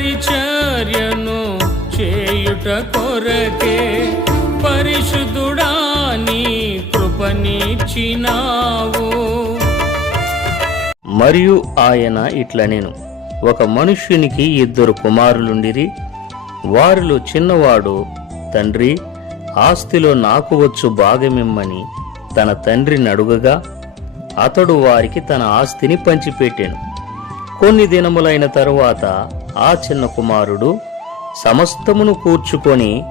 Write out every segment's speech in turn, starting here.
పరిచర్యను చేయుట కొరకే పరిశుద్ధుడా నీ కృపనిచ్చినావు. మరియు ఆయన ఇట్లా నేను. ఒక మనుష్యునికి ఇద్దరు కుమారులుండిరి. వారిలో చిన్నవాడు తండ్రి ఆస్తిలో నాకు వచ్చు భాగమిమ్మని తన తండ్రిని అడుగగా అతడు వారికి తన ఆస్తిని పంచిపెట్టాను. కొన్ని దినములైన తరువాత ఆ చిన్న కుమారుడు సమస్తమును కూర్చుకొని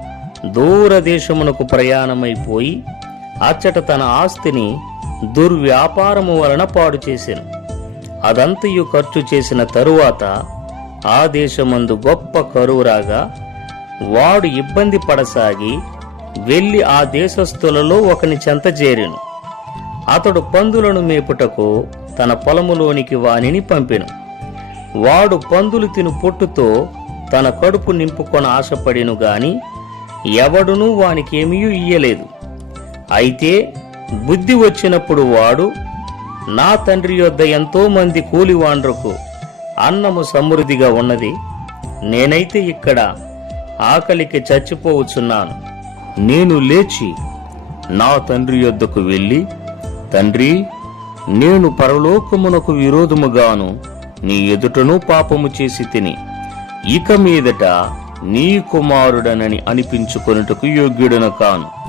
దూరదేశమునకు ప్రయాణమైపోయి అచ్చట తన ఆస్తిని దుర్వ్యాపారము వలన పాడు చేసాను. అదంతయు ఖర్చు చేసిన తరువాత ఆ దేశమందు గొప్ప కరువు రాగా వాడు ఇబ్బంది పడసాగి వెళ్ళి ఆ దేశస్థులలో ఒకని చెంత చేరెను. అతడు పందులను మేపుటకు తన పొలములోనికి వానిని పంపెను. వాడు పందులు తిను పొట్టుతో తన కడుపు నింపుకొన ఆశపడిను గాని ఎవడునూ వానికేమీ ఇయ్యలేదు. అయితే బుద్ధి వచ్చినప్పుడు వాడు నా తండ్రి యొద్ద ఎంతోమంది కూలివాండ్రకు అన్నము సమృద్ధిగా ఉన్నది నేనైతే ఇక్కడ ఆకలికి చచ్చిపోవచ్చున్నాను. నేను లేచి నా తండ్రి యొద్దకు వెళ్ళి తండ్రి నేను పరలోకమునకు విరోధముగాను నీ ఎదుటను పాపము చేసి తిని. ఇక మీదట నీ కుమారుడనని అనిపించుకొనుటకు యోగ్యుడను కాను.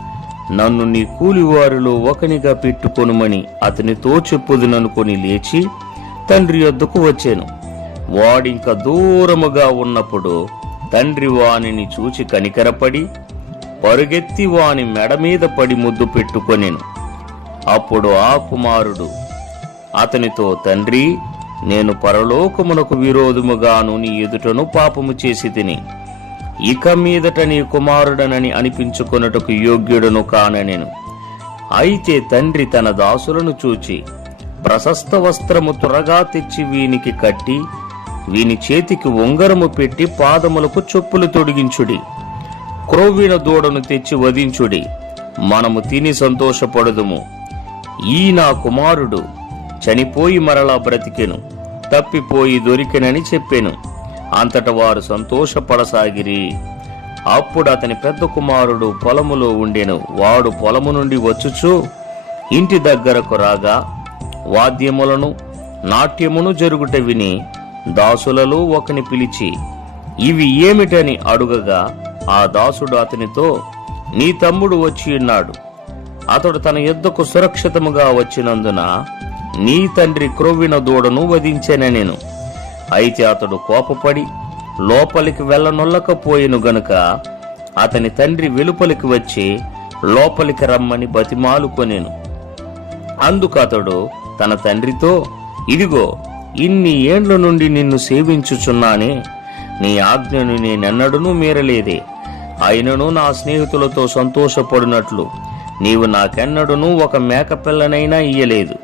నన్ను నీ కూలివారిలో ఒకనిగా పెట్టుకొనుమని అతనితో చెప్పుదుననుకొని లేచి తండ్రి యొద్దకు వచ్చాను. వాడింక దూరముగా ఉన్నప్పుడు తండ్రి వానిని చూచి కనికరపడి పరుగెత్తి వాని మెడ మీద పడి ముద్దు పెట్టుకొనెను. అప్పుడు ఆ కుమారుడు అతనితో తండ్రి నేను పరలోకమునకు విరోధముగాను నీ ఎదుటను పాపము చేసి తిని ఇక మీదట నీ కుమారుడనని అనిపించుకొనుటకు యోగ్యుడను కాననెను. అయితే తండ్రి తన దాసులను చూచి ప్రశస్త వస్త్రము త్వరగా తెచ్చి వీనికి కట్టి వీని చేతికి ఉంగరము పెట్టి పాదములకు చొప్పులు తొడిగించుడి. క్రొవ్విన దూడను తెచ్చి వధించుడి. మనము తిని సంతోషపడదుము. ఈ నా కుమారుడు చనిపోయి మరలా బ్రతికెను తప్పిపోయి దొరికెనని చెప్పెను. అంతట వారు సంతోషపడసాగిరి. అప్పుడు అతని పెద్ద కుమారుడు పొలములో ఉండెను. వాడు పొలము నుండి వచ్చుచు ఇంటి దగ్గరకు రాగా వాద్యములను నాట్యమును జరుగుట విని దాసులలో ఒకని పిలిచి ఇవి ఏమిటని అడుగగా ఆ దాసుడు అతనితో నీ తమ్ముడు వచ్చి ఉన్నాడు. అతడు తన యుద్ధకు సురక్షితముగా వచ్చినందున నీ తండ్రి క్రొవ్విన దూడను వధించెనెను అయితే అతడు కోపపడి లోపలికి వెళ్ళనొల్లకపోయెను గనుక అతని తండ్రి వెలుపలికి వచ్చి లోపలికి రమ్మని బతిమాలుకొనేను. అందుకు అతడు తన తండ్రితో ఇదిగో ఇన్ని ఏండ్ల నుండి నిన్ను సేవించుచున్నానే. నీ ఆజ్ఞను నేనెన్నడూ మీరలేదే. అయినను నా స్నేహితులతో సంతోషపడినట్లు నీవు నాకెన్నడూనూ ఒక మేకపిల్లనైనా ఇయ్యలేదు.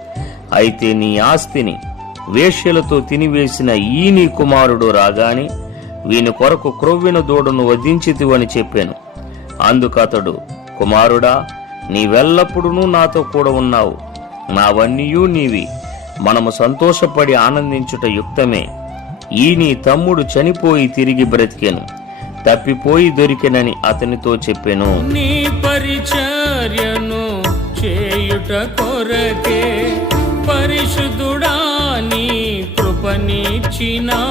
అయితే నీ ఆస్తిని వేష్యలతో తినివేసిన ఈ నీ కుమారుడు రాగాని వీని కొరకు క్రొవ్విన దూడను వధించితివని చెప్పాను. అందుకతడు కుమారుడా నీవెల్లప్పుడూ నాతో కూడా ఉన్నావు. నావన్నీయూ నీవి. మనము సంతోషపడి ఆనందించుట యుక్తమే. ఈ నీ తమ్ముడు చనిపోయి తిరిగి బ్రతికెను. తప్పిపోయి దొరికెనని అతనితో చెప్పాను. నీ పరిచర్యను చేయుట కొరకే పరిశుద్ధుడా నీ కృపనిచ్చినావు